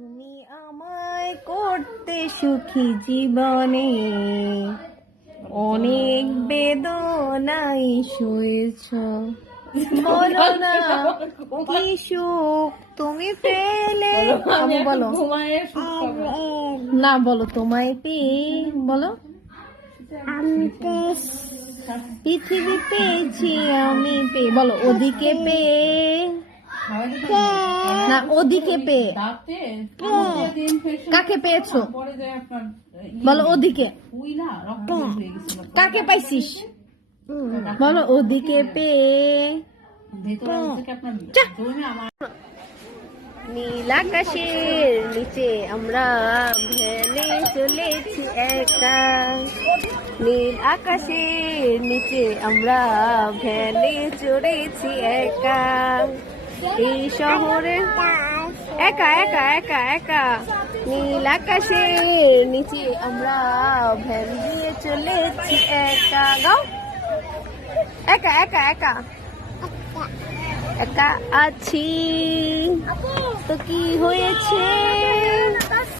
তুমি আমায় করতে সুখী জীবনে অনেক বেদনাই সয়েছ, বলো না কি সুখ তুমি পেলে। আমি বলো না, বলো তোমায় পেয়ে, বলো পৃথিবী পেয়েছি আমি পেয়ে, বলো ওদিকে পেয়ে না, ওদিকে পেয়ে। কাকে পেয়েছো বলো, ওদিকে কাকে পাইছিস বলো, ওদিকে পেয়ে। নীল আকাশের নিচে আমরা ভ্যানে চলেছি একা, নীল আকাশের নিচে আমরা ভ্যানে চড়েছি একা, এই শহরে একা একা একা একা, নীল আকাশের নিচে আমরা ভ্যান দিয়ে চলেছি একা। গাও, একা একা একা একা আছি তো কি হয়েছে।